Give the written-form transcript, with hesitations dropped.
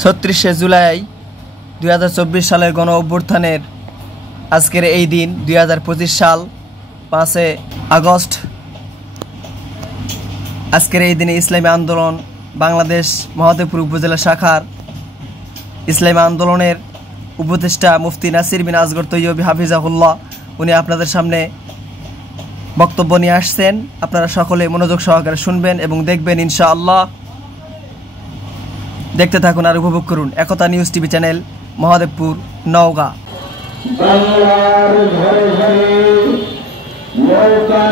৩৬শে জুলাই ২০২৪ সালের গণ অভ্যুত্থানের আজকের এই দিন ২০২৫ সাল ৫ আগস্ট। আজকের এই দিনে ইসলামী আন্দোলন বাংলাদেশ মহাদেবপুর উপজেলা শাখার ইসলামী আন্দোলনের উপদেষ্টা মুফতি নাসির বিন আসগর তৈয়বী হাফিজাহুল্লাহ উনি আপনাদের সামনে বক্তব্য নিয়ে আসছেন। আপনারা সকলে মনোযোগ সহকারে শুনবেন এবং দেখবেন ইনশাআল্লাহ। দেখতে থাকুন আর উপভোগ করুন Ekota news TV channel, Mahadevpur, Naogaon. নৌকা